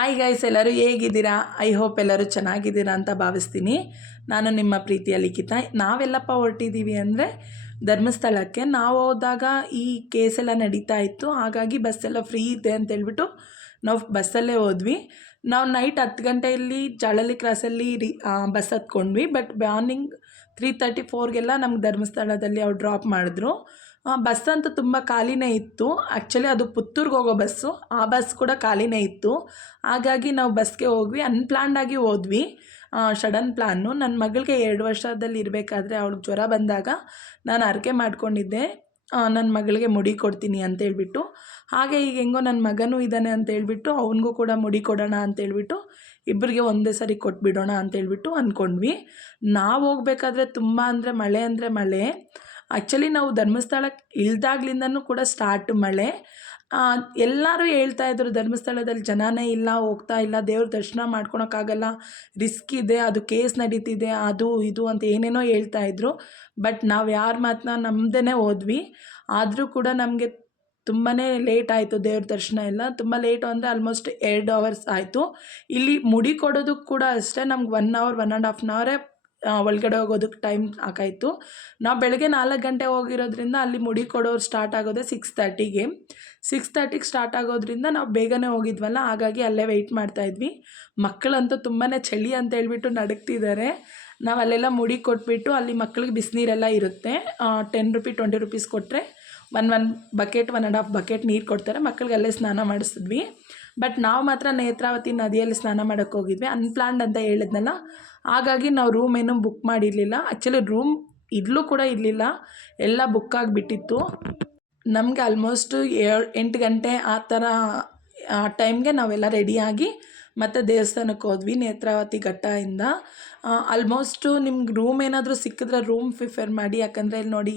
Hi guys, ಎಲ್ಲರೂ ಹೇಗಿದ್ದೀರಾ? I hope ಎಲ್ಲರೂ ಚೆನ್ನಾಗಿದ್ದೀರಾ ಅಂತ ಭಾವಿಸ್ತೀನಿ. ನಾನು ನಿಮ್ಮ ಪ್ರೀತಿಯ ಲಿಖಿತ. ನಾವೆಲ್ಲಪ್ಪ ಹೊರಟಿದ್ದೀವಿ ಅಂದರೆ ಧರ್ಮಸ್ಥಳಕ್ಕೆ. ನಾವು ಹೋದಾಗ ಈ ಕೇಸೆಲ್ಲ ನಡೀತಾ ಇತ್ತು, ಹಾಗಾಗಿ ಬಸ್ಸೆಲ್ಲ ಫ್ರೀ ಇದೆ ಅಂತೇಳ್ಬಿಟ್ಟು ನಾವು ಬಸ್ಸಲ್ಲೇ ಹೋದ್ವಿ. ನಾವು ನೈಟ್ 10 ಗಂಟೆಯಲ್ಲಿ ಜಾಲಹಳ್ಳಿ ಕ್ರಾಸಲ್ಲಿ ಬಸ್ ಹತ್ಕೊಂಡ್ವಿ. ಬಟ್ ಮಾರ್ನಿಂಗ್ 3:34ಗೆಲ್ಲ ನಮ್ಗೆ ಧರ್ಮಸ್ಥಳದಲ್ಲಿ ಅವ್ರು ಡ್ರಾಪ್ ಮಾಡಿದ್ರು. ಬಸ್ ಅಂತೂ ತುಂಬ ಖಾಲಿನೇ ಇತ್ತು. ಆ್ಯಕ್ಚುಲಿ ಅದು ಪುತ್ತೂರಿಗೆ ಹೋಗೋ ಬಸ್ಸು, ಆ ಬಸ್ ಕೂಡ ಖಾಲಿನೇ ಇತ್ತು. ಹಾಗಾಗಿ ನಾವು ಬಸ್ಗೆ ಹೋದ್ವಿ. ಅನ್ಪ್ಲ್ಯಾನ್ಡಾಗಿ ಹೋದ್ವಿ, ಸಡನ್ ಪ್ಲ್ಯಾನು. ನನ್ನ ಮಗಳಿಗೆ 2 ವರ್ಷದಲ್ಲಿ ಇರಬೇಕಾದ್ರೆ ಅವ್ಳಿಗೆ ಜ್ವರ ಬಂದಾಗ ನಾನು ಹರಕೆ ಮಾಡ್ಕೊಂಡಿದ್ದೆ, ನನ್ನ ಮಗಳಿಗೆ ಮುಡಿ ಕೊಡ್ತೀನಿ ಅಂತೇಳ್ಬಿಟ್ಟು. ಹಾಗೆ ಈಗ ಹೆಂಗೋ ನನ್ನ ಮಗನೂ ಇದ್ದಾನೆ ಅಂತೇಳ್ಬಿಟ್ಟು ಅವನಿಗೂ ಕೂಡ ಮುಡಿ ಕೊಡೋಣ ಅಂತೇಳ್ಬಿಟ್ಟು ಇಬ್ಬರಿಗೆ ಒಂದೇ ಸರಿ ಕೊಟ್ಬಿಡೋಣ ಅಂತೇಳ್ಬಿಟ್ಟು ಅಂದ್ಕೊಂಡ್ವಿ. ನಾವು ಹೋಗ್ಬೇಕಾದ್ರೆ ತುಂಬ ಅಂದರೆ ಮಳೆ. ಆ್ಯಕ್ಚುಲಿ ನಾವು ಧರ್ಮಸ್ಥಳಕ್ಕೆ ಇಳ್ದಾಗ್ಲಿಂದನೂ ಕೂಡ ಸ್ಟಾರ್ಟ್ ಮಳೆ. ಎಲ್ಲರೂ ಹೇಳ್ತಾಯಿದ್ರು ಧರ್ಮಸ್ಥಳದಲ್ಲಿ ಜನನೇ ಇಲ್ಲ, ಹೋಗ್ತಾ ಇಲ್ಲ, ದೇವ್ರ ದರ್ಶನ ಮಾಡ್ಕೊಳಕ್ಕಾಗಲ್ಲ, ರಿಸ್ಕ್ ಇದೆ, ಅದು ಕೇಸ್ ನಡೀತಿದೆ, ಅದು ಇದು ಅಂತ ಏನೇನೋ ಹೇಳ್ತಾಯಿದ್ರು. ಬಟ್ ನಾವು ಯಾರ ಮಾತನ್ನ ನಂಬ್ದೇ ಹೋದ್ವಿ. ಆದರೂ ಕೂಡ ನಮಗೆ ತುಂಬಾ ಲೇಟ್ ಆಯಿತು ದೇವ್ರ ದರ್ಶನ ಎಲ್ಲ. ತುಂಬ ಲೇಟು ಅಂದರೆ ಆಲ್ಮೋಸ್ಟ್ 2 ಅವರ್ಸ್ ಆಯಿತು. ಇಲ್ಲಿ ಮುಡಿ ಕೊಡೋದಕ್ಕೆ ಕೂಡ ಅಷ್ಟೇ ನಮ್ಗೆ 1 ಅವರ್ 1.5 ಅವರೇ ಒಳಗಡೆ ಹೋಗೋದಕ್ಕೆ ಟೈಮ್ ಆಗಾಯಿತು. ನಾವು ಬೆಳಗ್ಗೆ 4 ಗಂಟೆ ಹೋಗಿರೋದ್ರಿಂದ ಅಲ್ಲಿ ಮುಡಿ ಕೊಡೋರು ಸ್ಟಾರ್ಟ್ ಆಗೋದೇ 6:30ಗೆ. 6:30ಗೆ ಸ್ಟಾರ್ಟ್ ಆಗೋದ್ರಿಂದ ನಾವು ಬೇಗನೆ ಹೋಗಿದ್ವಲ್ಲ, ಹಾಗಾಗಿ ಅಲ್ಲೇ ವೆಯ್ಟ್ ಮಾಡ್ತಾಯಿದ್ವಿ. ಮಕ್ಕಳಂತೂ ತುಂಬಾ ಚಳಿ ಅಂತ ಹೇಳ್ಬಿಟ್ಟು ನಡುಗ್ತಿದ್ದಾರೆ. ನಾವು ಅಲ್ಲೆಲ್ಲ ಮುಡಿ ಕೊಟ್ಬಿಟ್ಟು ಅಲ್ಲಿ ಮಕ್ಕಳಿಗೆ ಬಿಸಿನೀರೆಲ್ಲ ಇರುತ್ತೆ. 10 ರೂಪಿ 20 ರೂಪೀಸ್ ಕೊಟ್ಟರೆ ಒಂದು ಬಕೆಟ್ 1.5 ಬಕೆಟ್ ನೀರು ಕೊಡ್ತಾರೆ. ಮಕ್ಕಳಿಗೆ ಅಲ್ಲೇ ಸ್ನಾನ ಮಾಡಿಸಿದ್ವಿ. ಬಟ್ ನಾವು ಮಾತ್ರ ನೇತ್ರಾವತಿ ನದಿಯಲ್ಲಿ ಸ್ನಾನ ಮಾಡೋಕ್ಕೆ ಹೋಗಿದ್ವಿ. ಅನ್ಪ್ಲ್ಯಾನ್ಡ್ ಅಂತ ಹೇಳಿದ್ನಲ್ಲ, ಹಾಗಾಗಿ ನಾವು ರೂಮ್ ಏನೂ ಬುಕ್ ಮಾಡಿರಲಿಲ್ಲ. ಆ್ಯಕ್ಚುಲಿ ರೂಮ್ ಇರಲೂ ಕೂಡ ಇರಲಿಲ್ಲ, ಎಲ್ಲ ಬುಕ್ ಆಗಿಬಿಟ್ಟಿತ್ತು. ನಮಗೆ ಆಲ್ಮೋಸ್ಟು 8 ಗಂಟೆ ಆ ಥರ ಟೈಮ್ಗೆ ನಾವೆಲ್ಲ ರೆಡಿಯಾಗಿ ಮತ್ತು ದೇವಸ್ಥಾನಕ್ಕೆ ಹೋದ್ವಿ ನೇತ್ರಾವತಿ ಘಟ್ಟದಿಂದ. ಆಲ್ಮೋಸ್ಟು ನಿಮ್ಗೆ ರೂಮ್ ಏನಾದರೂ ಸಿಕ್ಕಿದ್ರೆ ರೂಮ್ ಪ್ರಿಫರ್ ಮಾಡಿ, ಯಾಕಂದರೆ ಇಲ್ಲಿ ನೋಡಿ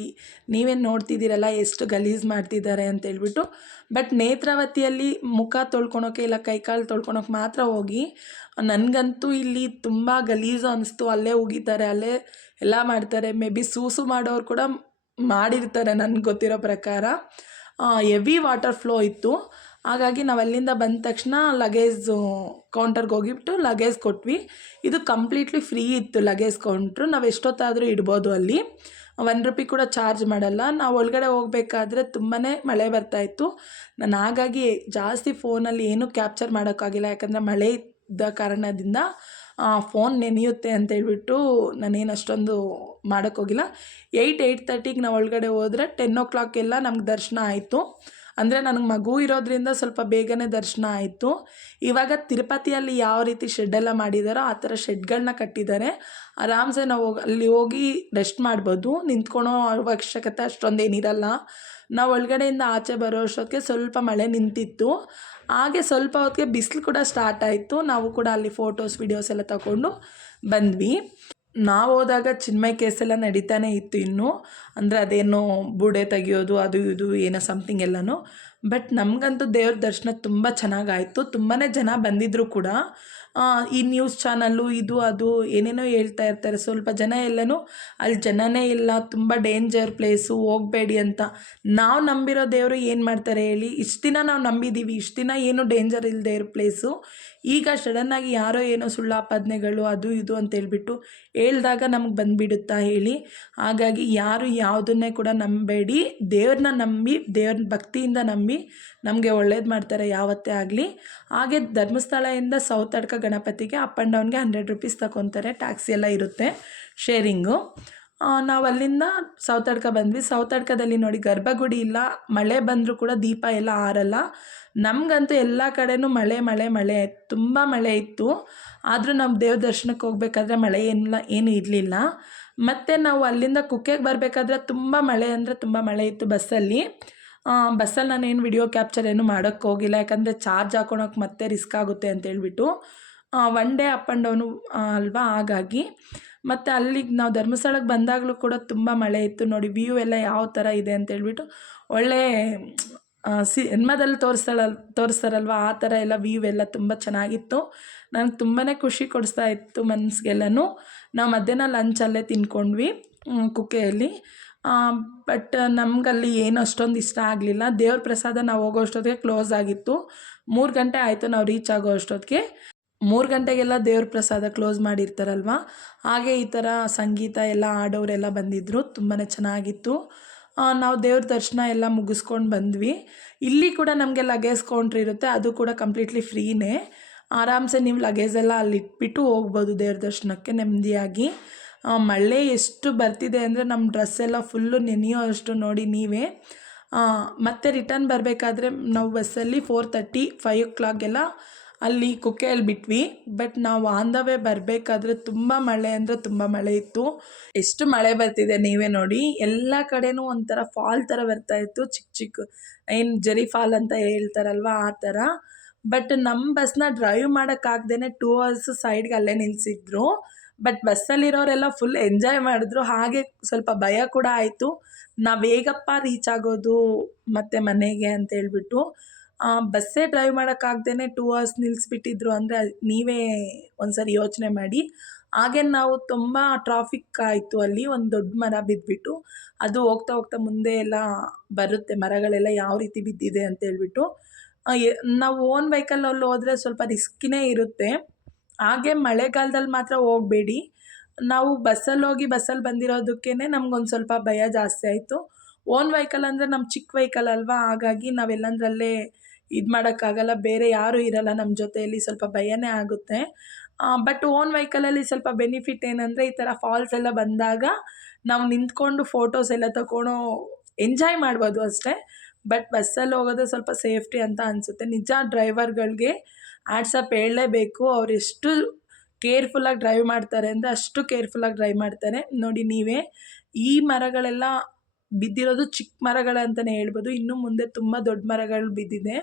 ನೀವೇನು ನೋಡ್ತಿದ್ದೀರಲ್ಲ ಎಷ್ಟು ಗಲೀಜು ಮಾಡ್ತಿದ್ದಾರೆ ಅಂತೇಳ್ಬಿಟ್ಟು. ಬಟ್ ನೇತ್ರಾವತಿಯಲ್ಲಿ ಮುಖ ತೊಳ್ಕೊಳೋಕ್ಕೆ ಇಲ್ಲ ಕೈಕಾಲು ತೊಳ್ಕೊಳೋಕೆ ಮಾತ್ರ ಹೋಗಿ. ನನಗಂತೂ ಇಲ್ಲಿ ತುಂಬ ಗಲೀಜು ಅನ್ನಿಸ್ತು. ಅಲ್ಲೇ ಉಗಿತಾರೆ, ಅಲ್ಲೇ ಎಲ್ಲ ಮಾಡ್ತಾರೆ. ಮೇ ಬಿ ಸೂಸು ಮಾಡೋರು ಕೂಡ ಮಾಡಿರ್ತಾರೆ ನನಗೆ ಗೊತ್ತಿರೋ ಪ್ರಕಾರ. ಹೆವಿ ವಾಟರ್ ಫ್ಲೋ ಇತ್ತು. ಹಾಗಾಗಿ ನಾವು ಅಲ್ಲಿಂದ ಬಂದ ತಕ್ಷಣ ಲಗೇಜು ಕೌಂಟರ್ಗೆ ಹೋಗಿಬಿಟ್ಟು ಲಗೇಜ್ ಕೊಟ್ವಿ. ಇದು ಕಂಪ್ಲೀಟ್ಲಿ ಫ್ರೀ ಇತ್ತು ಲಗೇಜ್ ಕೌಂಟ್ರು. ನಾವು ಎಷ್ಟೊತ್ತಾದರೂ ಇಡ್ಬೋದು ಅಲ್ಲಿ, 1 ರೂಪಿ ಕೂಡ ಚಾರ್ಜ್ ಮಾಡಲ್ಲ. ನಾವು ಒಳಗಡೆ ಹೋಗಬೇಕಾದ್ರೆ ತುಂಬಾ ಮಳೆ ಬರ್ತಾಯಿತ್ತು. ನಾನು ಹಾಗಾಗಿ ಜಾಸ್ತಿ ಫೋನಲ್ಲಿ ಏನೂ ಕ್ಯಾಪ್ಚರ್ ಮಾಡೋಕ್ಕಾಗಿಲ್ಲ, ಯಾಕಂದರೆ ಮಳೆ ಇದ್ದ ಕಾರಣದಿಂದ ಫೋನ್ ನೆನೆಯುತ್ತೆ ಅಂತೇಳ್ಬಿಟ್ಟು ನಾನೇನು ಅಷ್ಟೊಂದು ಮಾಡೋಕ್ಕೋಗಿಲ್ಲ. 8:30ಗೆ ನಾವು ಒಳಗಡೆ ಹೋದರೆ 10 o'clock ಎಲ್ಲ ನಮ್ಗೆ ದರ್ಶನ ಆಯಿತು. ಅಂದರೆ ನನಗೆ ಮಗು ಇರೋದ್ರಿಂದ ಸ್ವಲ್ಪ ಬೇಗನೆ ದರ್ಶನ ಆಯಿತು. ಇವಾಗ ತಿರುಪತಿಯಲ್ಲಿ ಯಾವ ರೀತಿ ಶೆಡ್ಡೆಲ್ಲ ಮಾಡಿದಾರೋ ಆ ಥರ ಶೆಡ್ಗಳನ್ನ ಕಟ್ಟಿದ್ದಾರೆ. ಆರಾಮ್ಸೆ ನಾವು ಅಲ್ಲಿ ಹೋಗಿ ರೆಸ್ಟ್ ಮಾಡ್ಬೋದು, ನಿಂತ್ಕೊಳೋ ಅವಶ್ಯಕತೆ ಅಷ್ಟೊಂದೇನಿರಲ್ಲ. ನಾವು ಒಳಗಡೆಯಿಂದ ಆಚೆ ಬರೋ ಅಷ್ಟೊತ್ತಿಗೆ ಸ್ವಲ್ಪ ಮಳೆ ನಿಂತಿತ್ತು. ಹಾಗೆ ಸ್ವಲ್ಪ ಹೊತ್ತಿಗೆ ಬಿಸಿಲು ಕೂಡ ಸ್ಟಾರ್ಟ್ ಆಯಿತು. ನಾವು ಕೂಡ ಅಲ್ಲಿ ಫೋಟೋಸ್ ವಿಡಿಯೋಸ್ ಎಲ್ಲ ತಗೊಂಡು ಬಂದ್ವಿ. ನಾವು ಹೋದಾಗ ಚಿನ್ಮಯ ಕೇಸೆಲ್ಲ ನಡೀತಾನೆ ಇತ್ತು ಇನ್ನೂ. ಅಂದರೆ ಅದೇನೋ ಬುಡೆ ತೆಗಿಯೋದು ಅದು ಇದು ಏನೋ ಸಮಥಿಂಗ್ ಎಲ್ಲನೂ. ಬಟ್ ನಮಗಂತೂ ದೇವ್ರ ದರ್ಶನ ತುಂಬ ಚೆನ್ನಾಗಾಯಿತು. ತುಂಬಾ ಜನ ಬಂದಿದ್ದರು ಕೂಡ. ಈ ನ್ಯೂಸ್ ಚಾನಲ್ಲು ಇದು ಅದು ಏನೇನೋ ಹೇಳ್ತಾ ಇರ್ತಾರೆ. ಸ್ವಲ್ಪ ಜನ ಎಲ್ಲನೂ ಅಲ್ಲಿ ಜನನೇ ಇಲ್ಲ, ತುಂಬ ಡೇಂಜರ್ ಪ್ಲೇಸು, ಹೋಗಬೇಡಿ ಅಂತ. ನಾವು ನಂಬಿರೋ ದೇವರು ಏನು ಮಾಡ್ತಾರೆ ಹೇಳಿ? ಇಷ್ಟು ದಿನ ನಾವು ನಂಬಿದ್ದೀವಿ, ಇಷ್ಟು ದಿನ ಏನು ಡೇಂಜರ್ ಇಲ್ಲದೆ ಇರೋ ಪ್ಲೇಸು. ಈಗ ಸಡನ್ನಾಗಿ ಯಾರೋ ಏನೋ ಸುಳ್ಳಾಪಾದನೆಗಳು ಅದು ಇದು ಅಂತೇಳ್ಬಿಟ್ಟು ಹೇಳ್ದಾಗ ನಮ್ಗೆ ಬಂದುಬಿಡುತ್ತಾ ಹೇಳಿ? ಹಾಗಾಗಿ ಯಾರು ಯಾವುದನ್ನೇ ಕೂಡ ನಂಬೇಡಿ. ದೇವ್ರನ್ನ ನಂಬಿ, ದೇವ್ರ ಭಕ್ತಿಯಿಂದ ನಂಬಿ ನಮಗೆ ಒಳ್ಳೇದು ಮಾಡ್ತಾರೆ ಯಾವತ್ತೇ ಆಗಲಿ. ಹಾಗೆ ಧರ್ಮಸ್ಥಳದಿಂದ ಸೌತಡ್ಕ ಗಣಪತಿಗೆ ಅಪ್ ಆ್ಯಂಡ್ ಡೌನ್ಗೆ 100 ರೂಪೀಸ್ ತಗೊತಾರೆ. ಟ್ಯಾಕ್ಸಿ ಎಲ್ಲ ಇರುತ್ತೆ, ಶೇರಿಂಗು. ನಾವು ಅಲ್ಲಿಂದ ಸೌತಡ್ಕ ಬಂದ್ವಿ. ಸೌತಡ್ಕದಲ್ಲಿ ನೋಡಿ ಗರ್ಭಗುಡಿ ಇಲ್ಲ, ಮಳೆ ಬಂದರೂ ಕೂಡ ದೀಪ ಎಲ್ಲ ಆರಲ್ಲ. ನಮಗಂತೂ ಎಲ್ಲ ಕಡೆಯೂ ಮಳೆ ಮಳೆ ಮಳೆ, ತುಂಬ ಮಳೆ ಇತ್ತು. ಆದರೂ ನಾವು ದೇವ್ರ ದರ್ಶನಕ್ಕೆ ಹೋಗ್ಬೇಕಾದ್ರೆ ಮಳೆ ಏನು ಇರಲಿಲ್ಲ. ಮತ್ತು ನಾವು ಅಲ್ಲಿಂದ ಕುಕ್ಕೆಗೆ ಬರಬೇಕಾದ್ರೆ ತುಂಬ ಮಳೆ ಅಂದರೆ ತುಂಬ ಮಳೆ ಇತ್ತು ಬಸ್ಸಲ್ಲಿ. ನಾನೇನು ವಿಡಿಯೋ ಕ್ಯಾಪ್ಚರ್ ಏನು ಮಾಡೋಕ್ಕೆ ಹೋಗಿಲ್ಲ, ಯಾಕಂದರೆ ಚಾರ್ಜ್ ಹಾಕೊಳಕ್ಕೆ ಮತ್ತೆ ರಿಸ್ಕ್ ಆಗುತ್ತೆ ಅಂತೇಳ್ಬಿಟ್ಟು. 1 ಡೇ ಅಪ್ ಆ್ಯಂಡ್ ಡೌನು ಅಲ್ವಾ, ಹಾಗಾಗಿ. ಮತ್ತು ಅಲ್ಲಿಗೆ ನಾವು ಧರ್ಮಸ್ಥಳಕ್ಕೆ ಬಂದಾಗಲೂ ಕೂಡ ತುಂಬ ಮಳೆ ಇತ್ತು. ನೋಡಿ ವ್ಯೂ ಎಲ್ಲ ಯಾವ ಥರ ಇದೆ ಅಂತೇಳ್ಬಿಟ್ಟು, ಒಳ್ಳೆ ಸಿನಿಮಾದಲ್ಲಿ ತೋರಿಸ್ತಾರಲ್ವ ಆ ಥರ ಎಲ್ಲ ವ್ಯೂ ಎಲ್ಲ ತುಂಬ ಚೆನ್ನಾಗಿತ್ತು. ನನಗೆ ತುಂಬಾ ಖುಷಿ ಕೊಡಿಸ್ತಾ ಇತ್ತು ಮನಸ್ಸಿಗೆಲ್ಲನೂ. ನಾವು ಮಧ್ಯಾಹ್ನ ಲಂಚ್ ಅಲ್ಲೇ ತಿನ್ಕೊಂಡ್ವಿ ಕುಕ್ಕೆಯಲ್ಲಿ. ಬಟ್ ನಮಗಲ್ಲಿ ಏನು ಅಷ್ಟೊಂದು ಇಷ್ಟ ಆಗಲಿಲ್ಲ. ದೇವ್ರ ಪ್ರಸಾದ ನಾವು ಹೋಗೋ ಅಷ್ಟೊತ್ತಿಗೆ ಕ್ಲೋಸ್ ಆಗಿತ್ತು. 3 ಗಂಟೆ ಆಯಿತು ನಾವು ರೀಚ್ ಆಗೋ ಅಷ್ಟೊತ್ತಿಗೆ. 3 ಗಂಟೆಗೆಲ್ಲ ದೇವ್ರ ಪ್ರಸಾದ ಕ್ಲೋಸ್ ಮಾಡಿರ್ತಾರಲ್ವ, ಹಾಗೆ ಈ ಥರ ಸಂಗೀತ ಎಲ್ಲ ಆಡೋರೆಲ್ಲ ಬಂದಿದ್ದರು. ತುಂಬಾ ಚೆನ್ನಾಗಿತ್ತು. ನಾವು ದೇವ್ರ ದರ್ಶನ ಎಲ್ಲ ಮುಗಿಸ್ಕೊಂಡು ಬಂದ್ವಿ. ಇಲ್ಲಿ ಕೂಡ ನಮಗೆ ಲಗೇಜ್ ಕೌಂಟ್ರ್ ಇರುತ್ತೆ, ಅದು ಕೂಡ ಕಂಪ್ಲೀಟ್ಲಿ ಫ್ರೀನೇ. ಆರಾಮ್ಸೆ ನೀವು ಲಗೇಜ್ ಎಲ್ಲ ಅಲ್ಲಿ ಇಟ್ಬಿಟ್ಟು ಹೋಗ್ಬೋದು ದೇವ್ರ ದರ್ಶನಕ್ಕೆ ನೆಮ್ಮದಿಯಾಗಿ. ಮಳೆ ಎಷ್ಟು ಬರ್ತಿದೆ ಅಂದರೆ ನಮ್ಮ ಡ್ರೆಸ್ ಎಲ್ಲ ಫುಲ್ಲು ನೆನೆಯೋ ಅಷ್ಟು ನೋಡಿ ನೀವೇ. ಮತ್ತೆ ರಿಟರ್ನ್ ಬರಬೇಕಾದ್ರೆ ನಾವು ಬಸ್ಸಲ್ಲಿ 4:30, 5 ಅಲ್ಲಿ ಕುಕ್ಕೆಯಲ್ಲಿ ಬಿಟ್ವಿ. ಬಟ್ ನಾವು ಆನ್ ದ ವೇ ಬರಬೇಕಾದ್ರೆ ತುಂಬ ಮಳೆ ಅಂದರೆ ತುಂಬ ಮಳೆ ಇತ್ತು. ಎಷ್ಟು ಮಳೆ ಬರ್ತಿದೆ ನೀವೇ ನೋಡಿ. ಎಲ್ಲ ಕಡೆನೂ ಒಂಥರ ಫಾಲ್ ಥರ ಬರ್ತಾಯಿತ್ತು, ಚಿಕ್ಕ ಚಿಕ್ಕ ಏನು ಜರಿ ಫಾಲ್ ಅಂತ ಹೇಳ್ತಾರಲ್ವ ಆ ಥರ. ಬಟ್ ನಮ್ಮ ಬಸ್ನ ಡ್ರೈವ್ ಮಾಡೋಕ್ಕಾಗ್ದೇ 2 ಅವರ್ಸ್ ಸೈಡ್ಗೆ ಅಲ್ಲೇ ನಿಲ್ಲಿಸಿದ್ರು. ಬಟ್ ಬಸ್ಸಲ್ಲಿರೋರೆಲ್ಲ ಫುಲ್ ಎಂಜಾಯ್ ಮಾಡಿದ್ರು. ಹಾಗೆ ಸ್ವಲ್ಪ ಭಯ ಕೂಡ ಆಯಿತು, ನಾವು ಹೇಗಪ್ಪ ರೀಚ್ ಆಗೋದು ಮತ್ತು ಮನೆಗೆ ಅಂತ ಹೇಳ್ಬಿಟ್ಟು. ಬಸ್ಸೇ ಡ್ರೈವ್ ಮಾಡೋಕ್ಕಾಗ್ದೇ 2 ಅವರ್ಸ್ ನಿಲ್ಲಿಸ್ಬಿಟ್ಟಿದ್ರು ಅಂದರೆ ನೀವೇ ಒಂದ್ಸರಿ ಯೋಚನೆ ಮಾಡಿ. ಹಾಗೆ ನಾವು ತುಂಬ ಟ್ರಾಫಿಕ್ ಆಯಿತು ಅಲ್ಲಿ. ಒಂದು ದೊಡ್ಡ ಮರ ಬಿದ್ದುಬಿಟ್ಟು, ಅದು ಹೋಗ್ತಾ ಹೋಗ್ತಾ ಮುಂದೆ ಎಲ್ಲ ಬರುತ್ತೆ ಮರಗಳೆಲ್ಲ ಯಾವ ರೀತಿ ಬಿದ್ದಿದೆ ಅಂತ ಹೇಳ್ಬಿಟ್ಟು. ನಾವು ಓನ್ ವೆಹಿಕಲಲ್ಲಿ ಹೋದರೆ ಸ್ವಲ್ಪ ರಿಸ್ಕಿನೇ ಇರುತ್ತೆ. ಹಾಗೆ ಮಳೆಗಾಲದಲ್ಲಿ ಮಾತ್ರ ಹೋಗಬೇಡಿ. ನಾವು ಬಸ್ಸಲ್ಲಿ ಹೋಗಿ ಬಸ್ಸಲ್ಲಿ ಬಂದಿರೋದಕ್ಕೇ ನಮ್ಗೊಂದು ಸ್ವಲ್ಪ ಭಯ ಜಾಸ್ತಿ ಆಯಿತು. ಓನ್ ವೆಹಿಕಲ್ ಅಂದರೆ ನಮ್ಮ ಚಿಕ್ಕ ವೆಹಿಕಲ್ ಅಲ್ವಾ, ಹಾಗಾಗಿ ನಾವೆಲ್ಲಂದ್ರಲ್ಲೇ ಇದು ಮಾಡೋಕ್ಕಾಗಲ್ಲ, ಬೇರೆ ಯಾರೂ ಇರಲ್ಲ ನಮ್ಮ ಜೊತೆಯಲ್ಲಿ, ಸ್ವಲ್ಪ ಭಯನೇ ಆಗುತ್ತೆ. ಬಟ್ ಓನ್ ವೆಹಿಕಲಲ್ಲಿ ಸ್ವಲ್ಪ ಬೆನಿಫಿಟ್ ಏನಂದರೆ ಈ ಥರ ಫಾಲ್ಸ್ ಎಲ್ಲ ಬಂದಾಗ ನಾವು ನಿಂತ್ಕೊಂಡು ಫೋಟೋಸ್ ಎಲ್ಲ ತಗೊಂಡು ಎಂಜಾಯ್ ಮಾಡ್ಬೋದು ಅಷ್ಟೇ. ಬಟ್ ಬಸ್ಸಲ್ಲಿ ಹೋಗೋದು ಸ್ವಲ್ಪ ಸೇಫ್ಟಿ ಅಂತ ಅನಿಸುತ್ತೆ. ನಿಜ ಡ್ರೈವರ್ಗಳಿಗೆ ಆ್ಯಡ್ಸಪ್ ಹೇಳಲೇಬೇಕು. ಅವರೆಷ್ಟು ಕೇರ್ಫುಲ್ಲಾಗಿ ಡ್ರೈವ್ ಮಾಡ್ತಾರೆ ಅಂದರೆ ಅಷ್ಟು ಕೇರ್ಫುಲ್ಲಾಗಿ ಡ್ರೈವ್ ಮಾಡ್ತಾರೆ. ನೋಡಿ ನೀವೇ, ಈ ಮರಗಳೆಲ್ಲ ಬಿದ್ದಿರೋದು ಚಿಕ್ಕ ಮರಗಳಂತಲೇ ಹೇಳ್ಬೋದು. ಇನ್ನು ಮುಂದೆ ತುಂಬ ದೊಡ್ಡ ಮರಗಳು ಬಿದ್ದಿದೆ.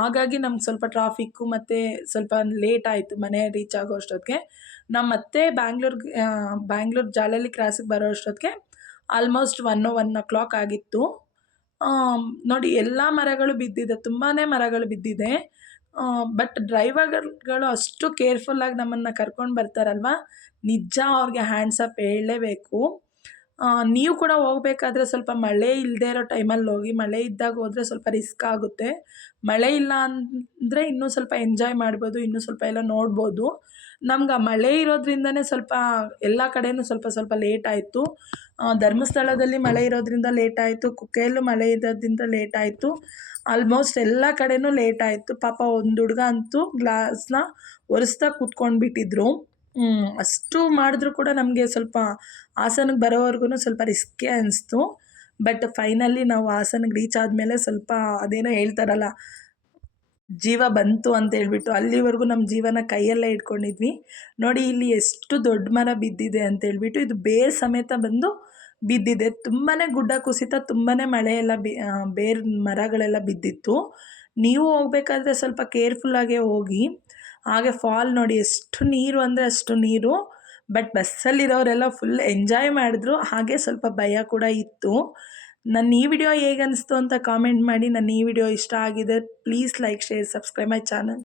ಹಾಗಾಗಿ ನಮ್ಗೆ ಸ್ವಲ್ಪ ಟ್ರಾಫಿಕ್ಕು ಮತ್ತು ಸ್ವಲ್ಪ ಲೇಟ್ ಆಯಿತು ಮನೆ ರೀಚ್ ಆಗೋ ಅಷ್ಟೊತ್ತಿಗೆ. ನಾವು ಮತ್ತೆ ಬ್ಯಾಂಗ್ಳೂರು ಜಾಲಹಳ್ಳಿ ಕ್ರಾಸಿಗೆ ಬರೋ ಅಷ್ಟೊತ್ತಿಗೆ ಆಲ್ಮೋಸ್ಟ್ 1 ಆಗಿತ್ತು. ನೋಡಿ ಎಲ್ಲ ಮರಗಳು ಬಿದ್ದಿದೆ, ತುಂಬಾ ಮರಗಳು ಬಿದ್ದಿದೆ. ಬಟ್ ಡ್ರೈವರ್ಗಳು ಅಷ್ಟು ಕೇರ್ಫುಲ್ಲಾಗಿ ನಮ್ಮನ್ನು ಕರ್ಕೊಂಡು ಬರ್ತಾರಲ್ವ, ನಿಜ ಅವ್ರಿಗೆ ಹ್ಯಾಂಡ್ಸಪ್ ಹೇಳಲೇಬೇಕು. ನೀವು ಕೂಡ ಹೋಗಬೇಕಾದ್ರೆ ಸ್ವಲ್ಪ ಮಳೆ ಇಲ್ಲದೇ ಇರೋ ಟೈಮಲ್ಲಿ ಹೋಗಿ. ಮಳೆ ಇದ್ದಾಗ ಹೋದರೆ ಸ್ವಲ್ಪ ರಿಸ್ಕ್ ಆಗುತ್ತೆ. ಮಳೆ ಇಲ್ಲ ಅಂದರೆ ಇನ್ನೂ ಸ್ವಲ್ಪ ಎಂಜಾಯ್ ಮಾಡ್ಬೋದು, ಇನ್ನೂ ಸ್ವಲ್ಪ ಎಲ್ಲ ನೋಡ್ಬೋದು. ನಮ್ಗೆ ಆ ಮಳೆ ಇರೋದ್ರಿಂದನೇ ಸ್ವಲ್ಪ ಎಲ್ಲ ಕಡೆಯೂ ಸ್ವಲ್ಪ ಸ್ವಲ್ಪ ಲೇಟ್ ಆಯಿತು. ಧರ್ಮಸ್ಥಳದಲ್ಲಿ ಮಳೆ ಇರೋದ್ರಿಂದ ಲೇಟ್ ಆಯಿತು, ಕುಕ್ಕೆಯಲ್ಲೂ ಮಳೆ ಇರೋದ್ರಿಂದ ಲೇಟ್ ಆಯಿತು. ಆಲ್ಮೋಸ್ಟ್ ಎಲ್ಲ ಕಡೆಯೂ ಲೇಟ್ ಆಯಿತು. ಪಾಪ ಒಂದು ಹುಡುಗ ಅಂತೂ ಗ್ಲಾಸ್ನ ಒರೆಸ್ತಾ ಕೂತ್ಕೊಂಡ್ಬಿಟ್ಟಿದ್ರು. ಅಷ್ಟು ಮಾಡಿದ್ರೂ ಕೂಡ ನಮಗೆ ಸ್ವಲ್ಪ ಹಾಸನಕ್ಕೆ ಬರೋವರೆಗೂ ಸ್ವಲ್ಪ ರಿಸ್ಕೇ ಅನಿಸ್ತು. ಬಟ್ ಫೈನಲಿ ನಾವು ಹಾಸನಕ್ಕೆ ರೀಚ್ ಆದಮೇಲೆ ಸ್ವಲ್ಪ ಅದೇನೋ ಹೇಳ್ತಾರಲ್ಲ, ಜೀವ ಬಂತು ಅಂತ ಹೇಳ್ಬಿಟ್ಟು, ಅಲ್ಲಿವರೆಗೂ ನಮ್ಮ ಜೀವನ ಕೈಯಲ್ಲೇ ಇಟ್ಕೊಂಡಿದ್ವಿ. ನೋಡಿ ಇಲ್ಲಿ ಎಷ್ಟು ದೊಡ್ಡ ಮರ ಬಿದ್ದಿದೆ ಅಂತ ಹೇಳ್ಬಿಟ್ಟು, ಇದು ಬೇರು ಸಮೇತ ಬಂದು ಬಿದ್ದಿದೆ. ತುಂಬಾ ಗುಡ್ಡ ಕುಸಿತ, ತುಂಬಾ ಮಳೆ ಎಲ್ಲ ಬೇರು ಮರಗಳೆಲ್ಲ ಬಿದ್ದಿತ್ತು. ನೀವು ಹೋಗಬೇಕಾದ್ರೆ ಸ್ವಲ್ಪ ಕೇರ್ಫುಲ್ಲಾಗೇ ಹೋಗಿ. ಹಾಗೆ ಫಾಲ್ ನೋಡಿ ಎಷ್ಟು ನೀರು ಅಂದರೆ ಅಷ್ಟು ನೀರು. ಬಟ್ ಬಸ್ಸಲ್ಲಿರೋರೆಲ್ಲ ಫುಲ್ ಎಂಜಾಯ್ ಮಾಡಿದ್ರು. ಹಾಗೆ ಸ್ವಲ್ಪ ಭಯ ಕೂಡ ಇತ್ತು. ನನ್ನ ಈ ವಿಡಿಯೋ ಹೇಗೆ ಅನಿಸ್ತು ಅಂತ ಕಾಮೆಂಟ್ ಮಾಡಿ. ನನ್ನ ಈ ವಿಡಿಯೋ ಇಷ್ಟ ಆಗಿದೆ please like, share, subscribe my channel.